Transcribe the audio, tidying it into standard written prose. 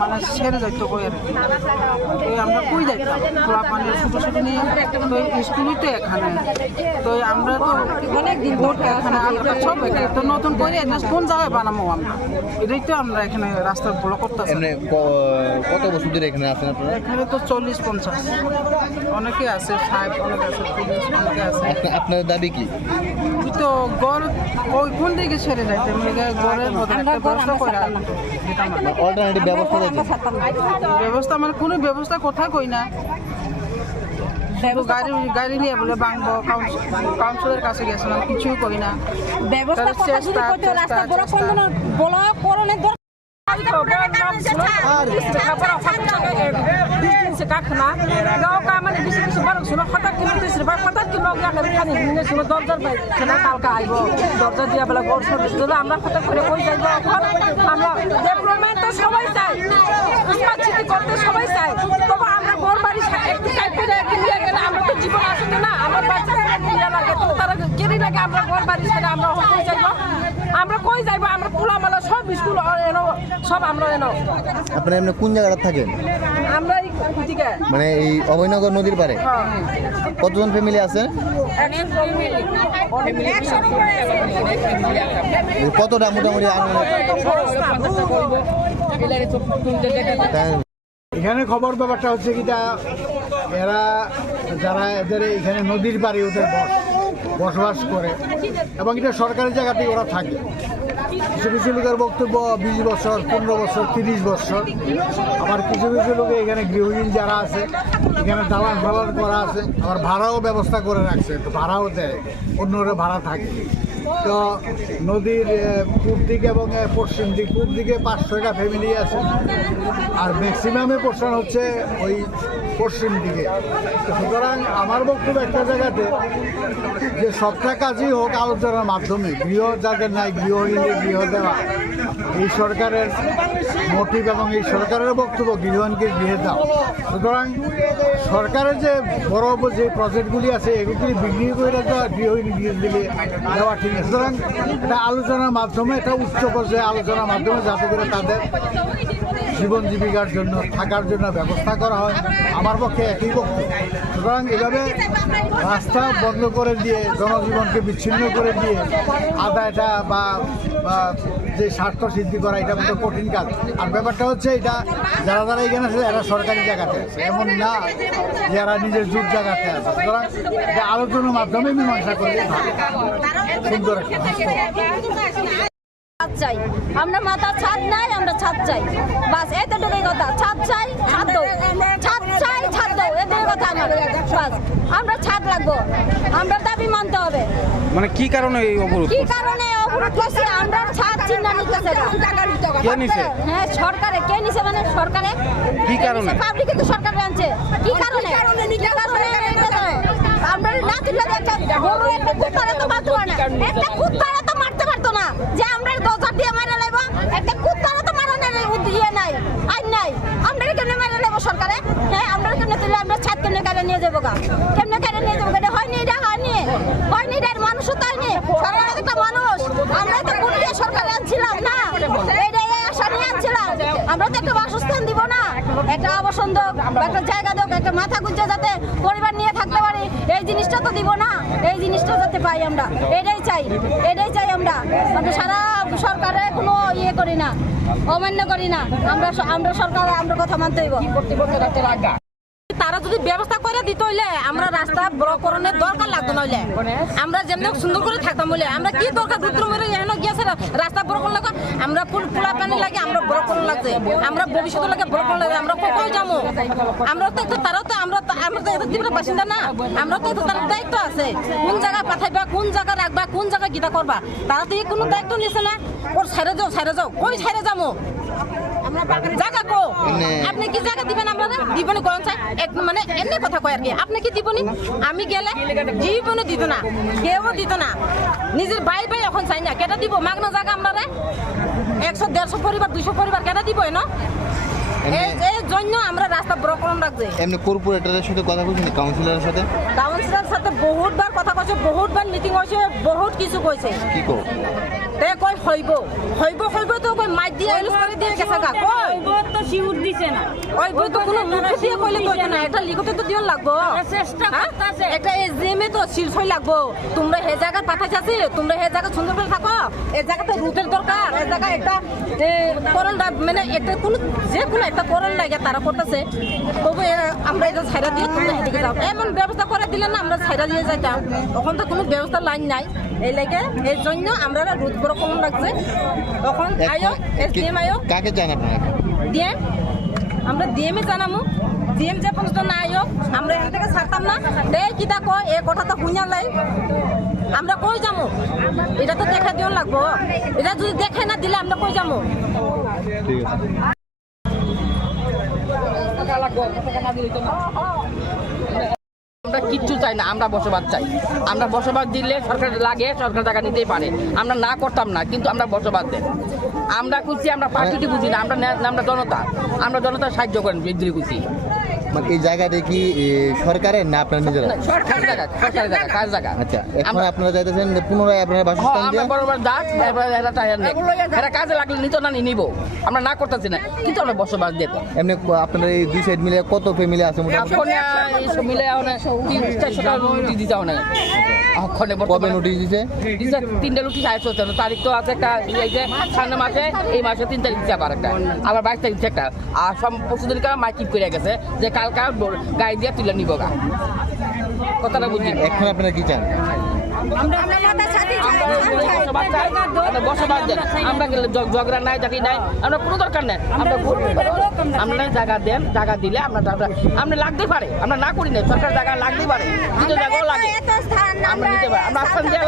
মানে ছেড়ে যাইতো কই আর তো আমরা কই যাইতাম খোলা পানির ছোটো ছোটো নিয়ে তো স্কুলই তো এখানে তো আমরা তো অনেক দিন এখানে আলাদা সব এখানে তো নতুন করে কোন জায়গায় বানাবো আমরা এটাই তো আমরা এখানে রাস্তা বড় করতেছি। কত বছর ধরে এখানে আছেন আপনারা? এখানে তো 40-50 অনেকে আছে 60 অনেকে আছে 30 অনেকে আছে। আপনাদের দাবি কি? তো গড় ওই কোন দিকে ছেড়ে যাইতে গড়ের মধ্যে একটা ব্যবস্থা করে অল্টারনেটিভ ব্যবস্থা মানে কোনো ব্যবস্থা কথা কই না গাড়ি নিয়ে বলে বাংবো কাউন্সিলের কাছে গেছিলাম কিছুই করি না ব্যবস্থা দরজা দিয়া বেলা আমরা হঠাৎ করে কই যাইব আমরা ডেভেলপমেন্ট তো সবাই চাই স্মার্ট সিটি করতে সবাই চাই তবে আমরা ঘর বাড়ি একটু নিয়ে গেলে আমরা তো জীবন আসতে না আমার বাচ্চারা নিয়ে লাগে তো তারা কেড়ে লাগে আমরা ঘর বাড়ি ছেড়ে আমরা কই যাইব আমরা কই যাইব আমরা খোলামেলা সব স্কুল এনো সব আমরা এনো। আপনারা এমনি কোন জায়গাটা থাকেন? আমরা এদিকে মানে এই অভয়নগর নদীর পারে। কতজন ফ্যামিলি আছে? কতটা মোটামুটি এখানে খবর ব্যাপারটা হচ্ছে কিটা এরা যারা এদের এখানে নদীর পাড়ে ওদের বসবাস করে এবং এটা সরকারি জায়গাতেই ওরা থাকে। কিছু কিছু লোকের বক্তব্য 20 বছর 15 বছর 30 বছর আবার কিছু কিছু লোকে এখানে গৃহহীন যারা আছে এখানে দালান ফালান করা আছে আবার ভাড়াও ব্যবস্থা করে রাখছে তো ভাড়াও দেয় অন্যরা ভাড়া থাকে। তো নদীর পূর্ব দিকে এবং পশ্চিম দিক পূর্ব দিকে 5-6টা ফ্যামিলি আছে আর ম্যাক্সিমামে পোর্শন হচ্ছে ওই পশ্চিম দিকে। সুতরাং আমার বক্তব্য একটা জায়গাতে যে সবটা কাজই হোক আলোচনার মাধ্যমে গৃহ যাদের নাই গৃহহীনদের গৃহ দেওয়া এই সরকারের মোটিভ এবং এই সরকারের বক্তব্য গৃহহীনকে গৃহে দাও। সুতরাং সরকারের যে বড় যে প্রজেক্টগুলি আছে এগুলি বিক্রি করে দেওয়া গৃহহীন গৃহ দিলে দেওয়া ঠিক আছে। সুতরাং এটা আলোচনার মাধ্যমে এটা উচ্চ পর্যায়ে আলোচনার মাধ্যমে যাতে করে তাদের জীবন জীবিকার জন্য থাকার জন্য ব্যবস্থা করা হয় আমার পক্ষে একই বক্তব্য। সুতরাং এভাবে রাস্তা বন্ধ করে দিয়ে জনজীবনকে বিচ্ছিন্ন করে দিয়ে আদায়টা বা যে স্বার্থ সিদ্ধি করা এটা কিন্তু কঠিন কাজ। আর ব্যাপারটা হচ্ছে এটা যারা যারা এখানে আছে এরা সরকারি জায়গাতে আছে এমন না যারা নিজের জুট জায়গাতে আছে। সুতরাং এটা আলোচনার মাধ্যমে মীমাংসা করলে সুন্দর একটা চাই আমরা মাথা ছাদ নাই আমরা ছাদ চাই বাস এতটুকুই কথা ছাদ চাই ছাদ দাও ছাদ চাই ছাদ দাও এতটুকু কথা আমাদের বাস আমরা ছাদ লাগবো আমরা দাবি মানতে হবে। মানে কি কারণে এই অবরোধ? কি কারণে অবরোধ করছি আমরা ছাদ চিন্তা নিতেছে কে নিছে? হ্যাঁ সরকারে কে নিছে মানে সরকারে কি কারণে? পাবলিক কিন্তু সরকার আনছে কি কারণে আমরা না তুলে একটা গরু একটা কুত্তারে তো মারতে পারে না একটা কুত্তারে তো মারতে পারতো না যে আমরা দরজা দিয়ে মারা লাইব একটা কুত্তারে তো মারানোর ইয়ে নাই আইন নাই আমরা কেমনে মারা লাইব সরকারে হ্যাঁ আমরা কেমনে তুলে আমরা ছাদ কেমনে কারে নিয়ে যাবো গা কেমনে কারে নিয়ে যাবো এটা হয়নি এটা মানুষও তাই নেই সরকার একটা মানুষ আমরা তো কোন দিয়ে সরকারে আনছিলাম না এইটাই আশা নিয়ে আনছিলাম আমরা তো একটা বাসস্থান দিব না একটা আবাসন দেব একটা জায়গা দেব একটা মাথা গুঁজে যাতে পরিবার নিয়ে থাকতে পারি এই জিনিসটা তো দিব না এই জিনিসটা যাতে পাই আমরা এটাই চাই আমরা সারা সরকারে কোনো ইয়ে করি না অমান্য করি না আমরা সরকার আমরা কথা মানতে হইব তারা যদি ব্যবস্থা করে দিত হইলে আমরা রাস্তা ব্লকরণের দরকার লাগতো নইলে আমরা যেমন সুন্দর করে থাকতাম বলে আমরা কি দরকার রুদ্রমের এখানে গিয়েছে রাস্তা ব্লকরণ লাগে আমরা পোলা পানি লাগে আমরা ব্লকরণ লাগছে আমরা ভবিষ্যৎ লাগে ব্লকরণ লাগে আমরা কোথাও যাবো আমরা তো একটু তারাও তো আমরা তো এত তীব্র বাসিন্দা না আমরা তো একটু তার দায়িত্ব আছে কোন জায়গায় পাঠাইবা কোন জায়গায় রাখবা কোন জায়গায় গীতা করবা তারা তো কোনো দায়িত্ব নিছে না ওর ছাইরে যাও কই ছাইরে যাবো জায়গা কো আপনি কি জায়গা দিবেন আমরা দিবেন কোন চাই মানে এমনি কথা কয় আর কি আপনি কি দিবনি আমি গেলে জীবনও দিত না কেউ দিত না নিজের ভাই এখন চাই না কেটা দিব মাগনা জায়গা আমরা 100-150 পরিবার 200 পরিবার কেটা দিব না এই জন্য আমরা রাস্তা ব্লকরণ রাখছি এমনি কর্পোরেটরের সাথে কথা বলছেন কাউন্সিলরের সাথে বহুতবার কথা কইছে বহুতবার মিটিং হইছে বহুত কিছু কইছে কি কো তে কই হইব তো কই মাই দিয়ে এলুস করে দিয়ে গেছে গা কই তো শিউর দিছে না ওই বই তো কোনো মুখ দিয়ে কইলে তো না এটা লিখতে তো দিও লাগবো চেষ্টা করতেছে এটা এজএমে তো শিলছই লাগবো তোমরা হে জায়গা পাঠাইছাছি তোমরা হে জায়গা সুন্দর করে থাকো এই জায়গাতে রুটের দরকার এই জায়গা একটা করণ মানে একটা কোনো একটা করণ লাগে তারা করতেছে তবে আমরা এটা ছাইরা দিয়ে তোমরা এদিকে যাও এমন ব্যবস্থা করে দিলে না আমরা ছাইরা দিয়ে যাইতাম তখন তো কোনো ব্যবস্থা লাইন নাই এই লাগে এই জন্য আমরা রুট বড় কম লাগছে তখন আয়ো এসডিএম আয়ো কাকে জানান আপনারা ডিএম আমরা ডিএমে জানামু ডিএম যে পর্যন্ত না আয়ো আমরা এখান থেকে ছাড়তাম না এই কিতা কয় এই কথা তো শুনিয়া লাই আমরা কই যাবো এটা তো দেখা দিও লাগবো এটা যদি দেখে না দিলে আমরা কই যাবো ঠিক আছে আমরা কিচ্ছু চাই না আমরা বসবাস চাই আমরা বসবাস দিলে সরকার লাগে সরকার টাকা নিতেই পারে আমরা না করতাম না কিন্তু আমরা বসবাস দেন আমরা খুশি আমরা পার্টিটি বুঝি না আমরা জনতা সাহায্য করেন বিদ্রোহী খুশি মানে এই জায়গাটা কি সরকারের না আপনার নিজেরা সরকারি জায়গা কাজ জায়গা আচ্ছা এখন আপনারা চাইতেছেন যে পুনরায় আপনারা বাসস্থান আমরা দিয়ে বরাবর দাস এরা কাজে লাগলে নিত না নিব আমরা না করতেছি না কিন্তু আমরা বসবাস দেব এমনি আপনার এই দুই সাইড মিলে কত ফ্যামিলি আছে মোটামুটি এখন এইসব মিলে দিতে হয় না কবে নোটিশ দিছে 3টা লুটি সাহেব তারিখ তো আছে একটা এই যে সামনে মাসে এই মাসে 3 তারিখ দিচ্ছে আবার একটা আবার 22 তারিখ দিচ্ছে একটা আর সব পরশুদিন মাইকিং করে গেছে যে কালকা গাড়ি দিয়ে তুলে নিব গা কথাটা বুঝি এখন আপনারা কি চান বসবাস দেন আমরা ঝগড়া নাই জাতি নাই আমরা কোনো দরকার নেই আমরা জায়গা দেন জায়গা দিলে আমরা লাগতে পারে আমরা না করি না সরকার জায়গা লাগতে পারে কিন্তু জায়গাও লাগে আমরা নিতে পারি আমরা আস্থান দিয়ে